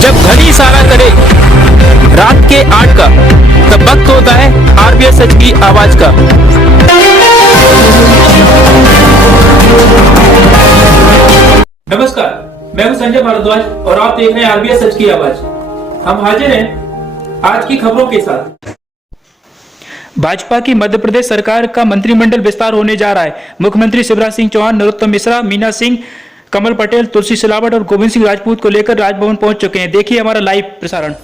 जब घड़ी इशारा करे रात के 8 का, तब वक्त होता है आरबीएस सच की आवाज का। नमस्कार, मैं हूं संजय भारद्वाज और आप देख रहे हैं आरबीएस सच की आवाज। हम हाजिर हैं आज की खबरों के साथ। भाजपा की मध्य प्रदेश सरकार का मंत्रिमंडल विस्तार होने जा रहा है। मुख्यमंत्री शिवराज सिंह चौहान, नरोत्तम मिश्रा, मीना सिंह, कमल पटेल, तुलसी सिलावट और गोविंद सिंह राजपूत को लेकर राजभवन पहुंच चुके हैं। देखिए हमारा लाइव प्रसारण।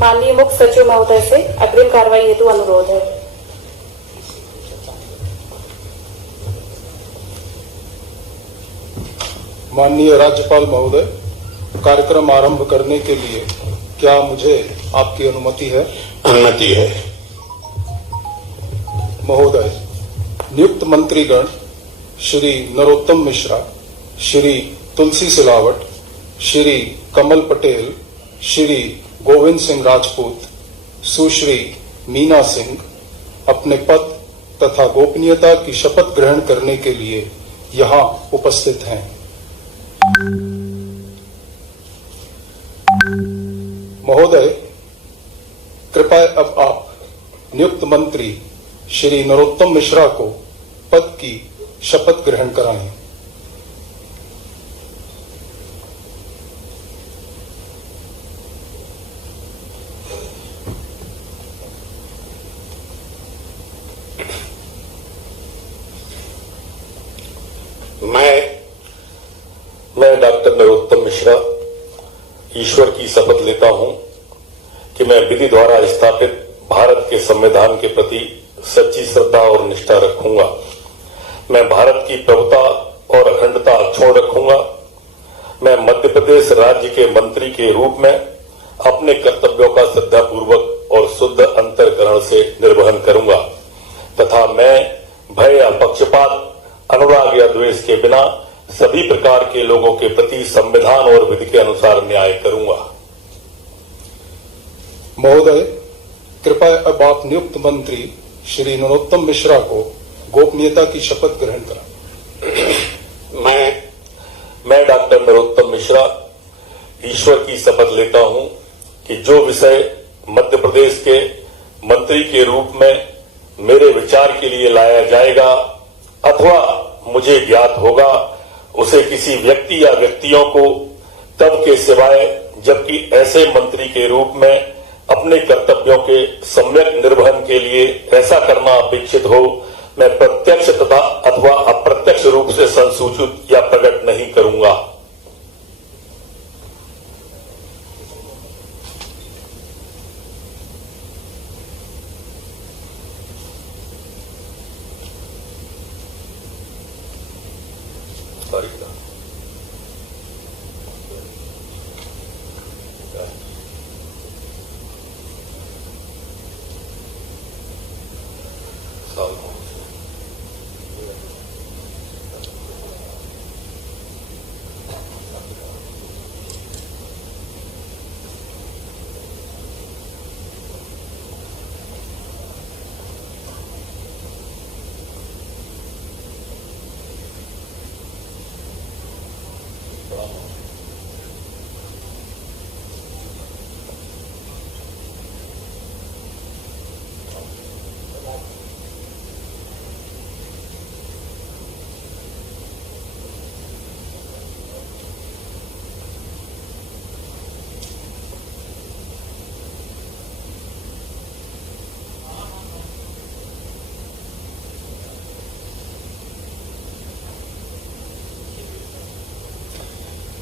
माननीय मुख्य सचिव महोदय से अग्रिम कार्रवाई हेतु अनुरोध है। माननीय राज्यपाल महोदय, कार्यक्रम आरंभ करने के लिए क्या मुझे आपकी अनुमति है? अनुमति है। महोदय, नियुक्त मंत्रीगण श्री नरोत्तम मिश्रा, श्री तुलसी सिलावट, श्री कमल पटेल, श्री गोविंद सिंह राजपूत, सुश्री मीना सिंह अपने पद तथा गोपनीयता की शपथ ग्रहण करने के लिए यहाँ उपस्थित हैं। महोदय, कृपया अब आप नियुक्त मंत्री श्री नरोत्तम मिश्रा को पद की शपथ ग्रहण कराएं। मैं डॉक्टर नरोत्तम मिश्रा ईश्वर की शपथ लेता हूं कि मैं विधि द्वारा स्थापित भारत के संविधान के प्रति सच्ची श्रद्धा और निष्ठा रखूंगा। मैं भारत की प्रभुता और अखंडता अक्षुण्ण रखूंगा। मैं मध्य प्रदेश राज्य के मंत्री के रूप में अपने कर्तव्यों का श्रद्धापूर्वक और शुद्ध अंतःकरण से निर्वहन करूंगा तथा मैं भय या पक्षपात, अनुराग या द्वेष के बिना सभी प्रकार के लोगों के प्रति संविधान और विधि के अनुसार न्याय करूंगा। महोदय, कृपया अब आप नियुक्त मंत्री श्री नरोत्तम मिश्रा को गोपनीयता की शपथ ग्रहण कराएं। मैं डॉक्टर नरोत्तम मिश्रा ईश्वर की शपथ लेता हूं कि जो विषय मध्य प्रदेश के मंत्री के रूप में मेरे विचार के लिए लाया जाएगा अथवा मुझे ज्ञात होगा, उसे किसी व्यक्ति या व्यक्तियों को तब के सिवाय जबकि ऐसे मंत्री के रूप में अपने कर्तव्यों के सम्यक निर्वहन के लिए ऐसा करना अपेक्षित हो, मैं प्रत्यक्ष तथा अथवा अप्रत्यक्ष रूप से संसूचित या प्रकट नहीं करूंगा।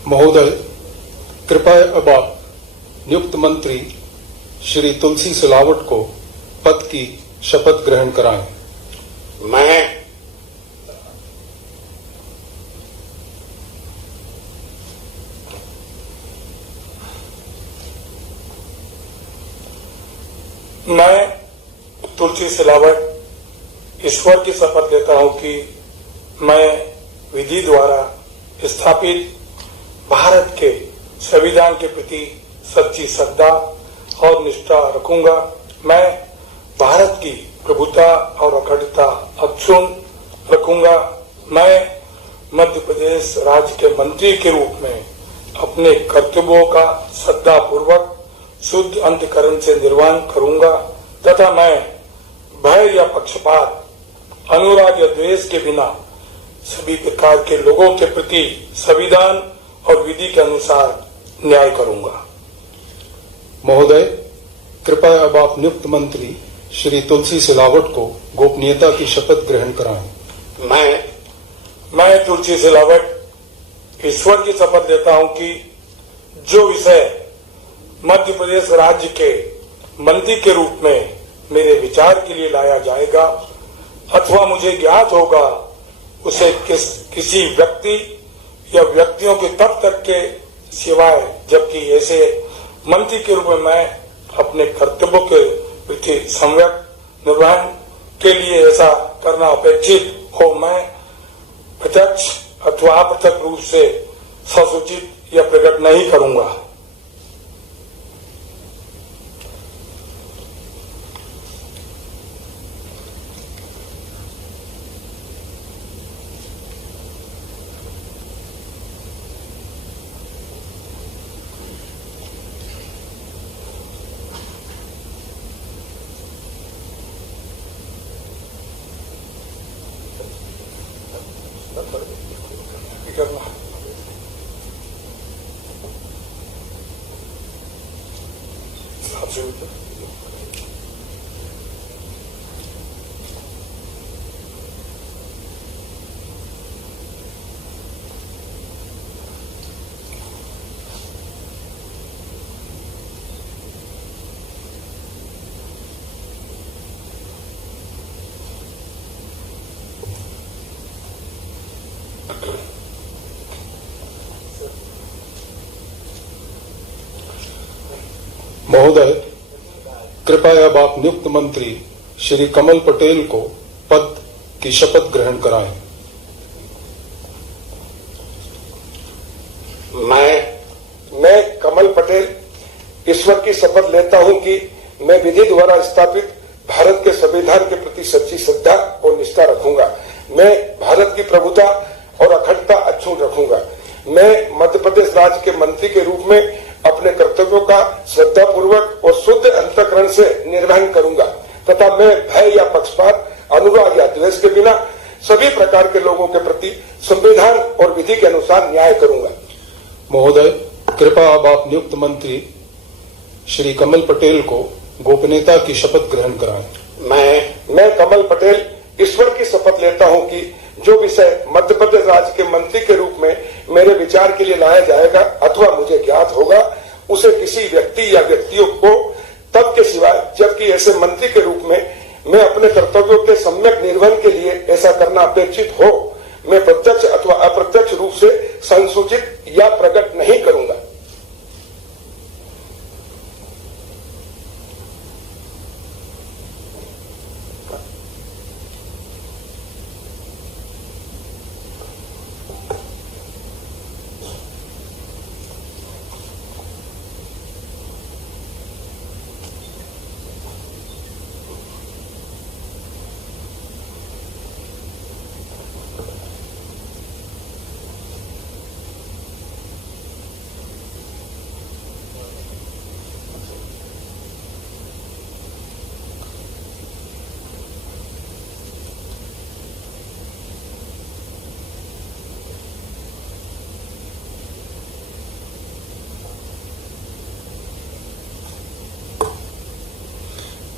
महोदय, कृपया अब आप नियुक्त मंत्री श्री तुलसी सिलावट को पद की शपथ ग्रहण कराएं। मैं तुलसी सिलावट ईश्वर की शपथ लेता हूं कि मैं विधि द्वारा स्थापित भारत के संविधान के प्रति सच्ची श्रद्धा और निष्ठा रखूंगा। मैं भारत की प्रभुता और अखंडता अक्षुण्ण रखूंगा। मैं मध्य प्रदेश राज्य के मंत्री के रूप में अपने कर्तव्यों का श्रद्धापूर्वक शुद्ध अंतःकरण से निर्वहन करूंगा तथा मैं भय या पक्षपात, अनुराग या द्वेष के बिना सभी प्रकार के लोगों के प्रति संविधान और विधि के अनुसार न्याय करूंगा। महोदय, कृपया अब आप नियुक्त मंत्री श्री तुलसी सिलावट को गोपनीयता की शपथ ग्रहण कराएं। मैं तुलसी सिलावट ईश्वर की शपथ लेता हूं कि जो विषय मध्य प्रदेश राज्य के मंत्री के रूप में मेरे विचार के लिए लाया जाएगा अथवा मुझे ज्ञात होगा उसे किसी व्यक्ति या व्यक्तियों के तब तक के सिवाय, जबकि ऐसे मंत्री के रूप में मैं अपने कर्तव्यों के प्रति सम्यक निर्वहन के लिए ऐसा करना अपेक्षित हो, मैं प्रत्यक्ष अथवा अप्रत्यक्ष रूप से ससूचित या प्रकट नहीं करूंगा। महोदय, कृपया अब आप नियुक्त मंत्री श्री कमल पटेल को पद की शपथ ग्रहण कराएं। मैं कमल पटेल ईश्वर की शपथ लेता हूं कि मैं विधि द्वारा स्थापित भारत के संविधान के प्रति सच्ची श्रद्धा और निष्ठा रखूंगा। मैं भारत की प्रभुता और अखंडता अक्षुण्ण रखूंगा। मैं मध्य प्रदेश राज्य के मंत्री के रूप में अपने कर्तव्यों का श्रद्धापूर्वक और शुद्ध अंतःकरण से निर्वहन करूंगा तथा मैं भय या पक्षपात, अनुराग या द्वेष के बिना सभी प्रकार के लोगों के प्रति संविधान और विधि के अनुसार न्याय करूंगा। महोदय, कृपया अब आप नियुक्त मंत्री श्री कमल पटेल को गोपनीयता की शपथ ग्रहण कराएं। मैं कमल पटेल ईश्वर की शपथ लेता हूं कि जो विषय मध्य प्रदेश राज्य के मंत्री के रूप में मेरे विचार के लिए लाया जाएगा अथवा मुझे ज्ञात होगा उसे किसी व्यक्ति या व्यक्तियों को तब के सिवाय, जबकि ऐसे मंत्री के रूप में मैं अपने कर्तव्यों के सम्यक निर्वहन के लिए ऐसा करना अपेक्षित हो, मैं प्रत्यक्ष अथवा अप्रत्यक्ष रूप से संसूचित या प्रकट नहीं करूंगा।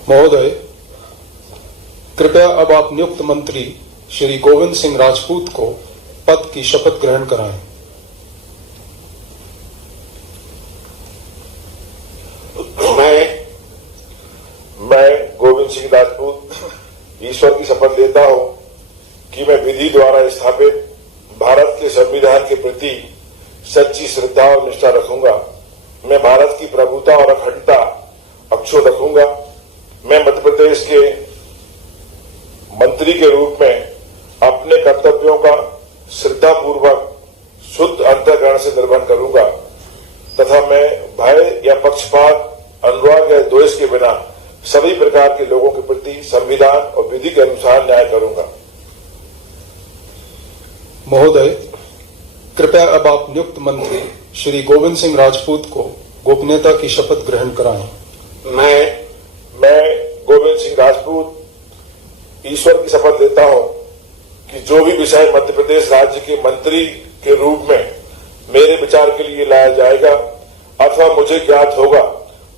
महोदय, कृपया अब आप नियुक्त मंत्री श्री गोविंद सिंह राजपूत को पद की शपथ ग्रहण कराएं। शपथ लेता हूं कि मैं विधि द्वारा स्थापित भारत के संविधान के प्रति सच्ची श्रद्धा और निष्ठा रखूंगा। मैं भारत की प्रभुता और अखंडता अक्षुण्ण रखूंगा। मैं मध्य प्रदेश के मंत्री के रूप में अपने कर्तव्यों का श्रद्धापूर्वक शुद्ध अंतःकरण से निर्वहन करूंगा तथा मैं भय या पक्षपात, अनुराग या द्वेष के बिना सभी प्रकार के लोगों के प्रति संविधान और विधि के अनुसार न्याय करूंगा। महोदय, कृपया अब आप नियुक्त मंत्री श्री गोविंद सिंह राजपूत को गोपनीयता की शपथ ग्रहण कराएं। मैं गोविंद सिंह राजपूत ईश्वर की शपथ लेता हूं कि जो भी विषय मध्य प्रदेश राज्य के मंत्री के रूप में मेरे विचार के लिए लाया जाएगा अथवा मुझे ज्ञात होगा,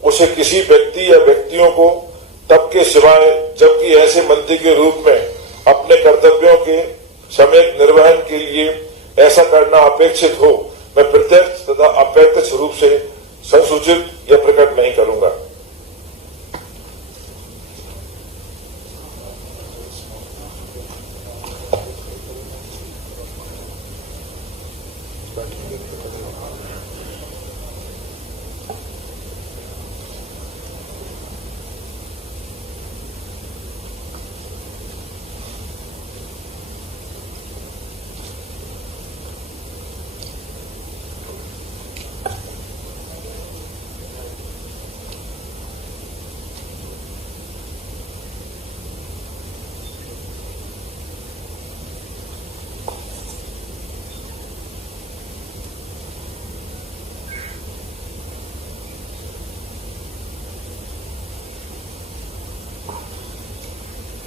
उसे किसी व्यक्ति या व्यक्तियों को तब के सिवाय जबकि ऐसे मंत्री के रूप में अपने कर्तव्यों के सम्यक निर्वहन के लिए ऐसा करना अपेक्षित हो, मैं प्रत्यक्ष तथा अप्रत्यक्ष रूप से संसूचित या प्रकट नहीं करूंगा।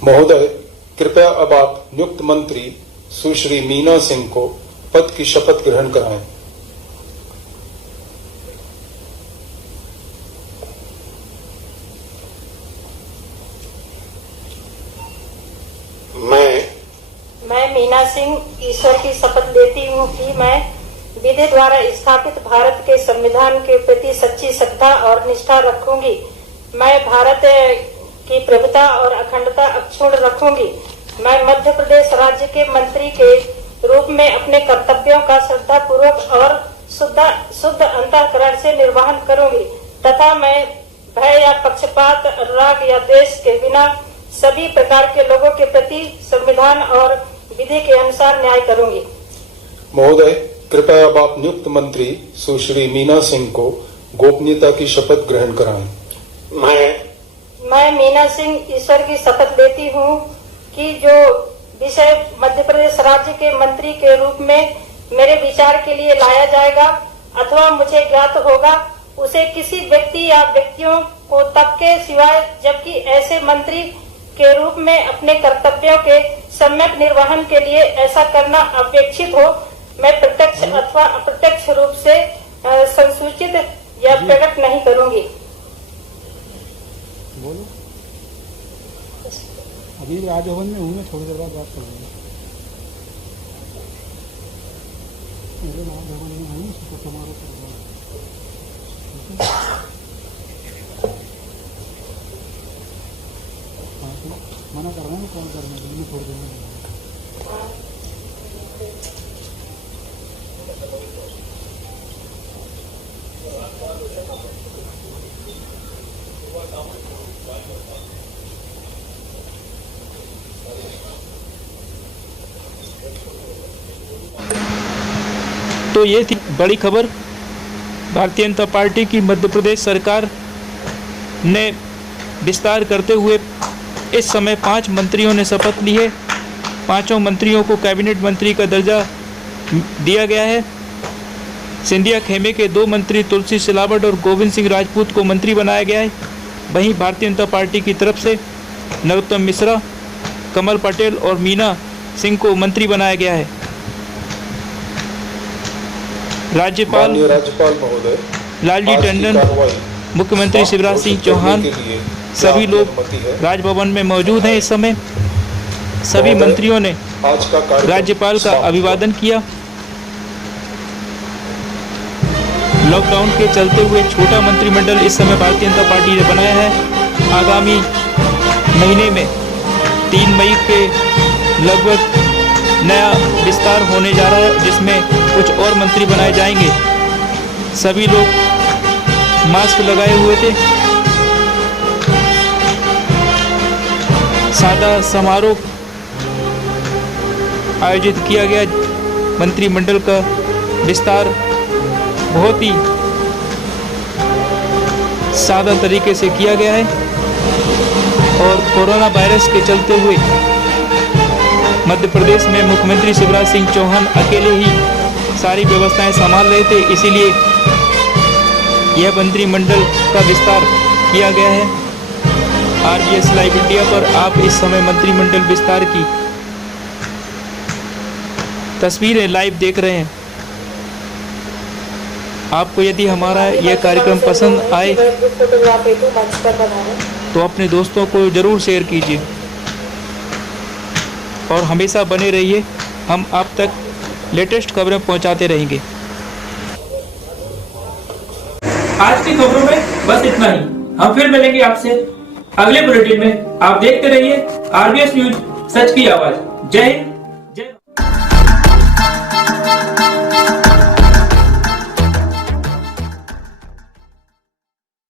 महोदय, कृपया अब आप नियुक्त मंत्री सुश्री मीना सिंह को पद की शपथ ग्रहण कराएं। मैं मीना सिंह ईश्वर की शपथ लेती हूँ कि मैं विधि द्वारा स्थापित भारत के संविधान के प्रति सच्ची श्रद्धा और निष्ठा रखूंगी। मैं भारत की प्रभुता और अखंडता अक्षुण्ण रखूंगी। मैं मध्य प्रदेश राज्य के मंत्री के रूप में अपने कर्तव्यों का श्रद्धा पूर्वक और शुद्ध अंतःकरण से निर्वहन करूंगी तथा मैं भय या पक्षपात, अनुराग या द्वेष के बिना सभी प्रकार के लोगों के प्रति संविधान और विधि के अनुसार न्याय करूंगी। महोदय, कृपया अब आप नियुक्त मंत्री सुश्री मीना सिंह को गोपनीयता की शपथ ग्रहण कराएं। मैं मीना सिंह ईश्वर की शपथ लेती हूँ कि जो विषय मध्य प्रदेश राज्य के मंत्री के रूप में मेरे विचार के लिए लाया जाएगा अथवा मुझे ज्ञात होगा, उसे किसी व्यक्ति या व्यक्तियों को तब के सिवाय जबकि ऐसे मंत्री के रूप में अपने कर्तव्यों के सम्यक निर्वहन के लिए ऐसा करना अपेक्षित हो, मैं प्रत्यक्ष अथवा अप्रत्यक्ष रूप से संसूचित या प्रकट नहीं करूंगी। बोलो, अभी राजभवन में हूँ मैं, थोड़ी देर बाद बात करूँगा। राजभवन में हूँ, उसको समारोह करवा मना कर रहा हूँ कॉल करने के लिए, थोड़ी देर में। तो ये थी बड़ी खबर। भारतीय जनता पार्टी की मध्य प्रदेश सरकार ने विस्तार करते हुए इस समय 5 मंत्रियों ने शपथ ली है। 5 मंत्रियों को कैबिनेट मंत्री का दर्जा दिया गया है। सिंधिया खेमे के 2 मंत्री तुलसी सिलावट और गोविंद सिंह राजपूत को मंत्री बनाया गया है। वहीं भारतीय जनता पार्टी की तरफ से नरोत्तम मिश्रा, कमल पटेल और मीना सिंह को मंत्री बनाया गया है। राज्यपाल महोदय, लालजी टंडन, मुख्यमंत्री शिवराज सिंह चौहान सभी लोग राजभवन में मौजूद हैं। इस समय सभी मंत्रियों ने राज्यपाल का अभिवादन किया। लॉकडाउन के चलते हुए छोटा मंत्रिमंडल इस समय भारतीय जनता पार्टी ने बनाया है। आगामी महीने में 3 मई के लगभग नया विस्तार होने जा रहा है, जिसमें कुछ और मंत्री बनाए जाएंगे। सभी लोग मास्क लगाए हुए थे। सादा समारोह आयोजित किया गया। मंत्रिमंडल का विस्तार बहुत ही सादा तरीके से किया गया है और कोरोना वायरस के चलते हुए मध्य प्रदेश में मुख्यमंत्री शिवराज सिंह चौहान अकेले ही सारी व्यवस्थाएं संभाल रहे थे, इसीलिए यह मंत्रिमंडल का विस्तार किया गया है। RBS लाइव इंडिया पर आप इस समय मंत्रिमंडल विस्तार की तस्वीरें लाइव देख रहे हैं। आपको यदि हमारा यह कार्यक्रम पसंद आए फोटोग्राफ हेतु मंच पर बनाए। तो अपने दोस्तों को जरूर शेयर कीजिए और हमेशा बने रहिए। हम आप तक लेटेस्ट खबरें पहुंचाते रहेंगे। आज की खबरों में बस इतना ही। हम फिर मिलेंगे आपसे अगले बुलेटिन में। आप देखते रहिए RBS न्यूज, सच की आवाज। जय हिंद, जय भारत।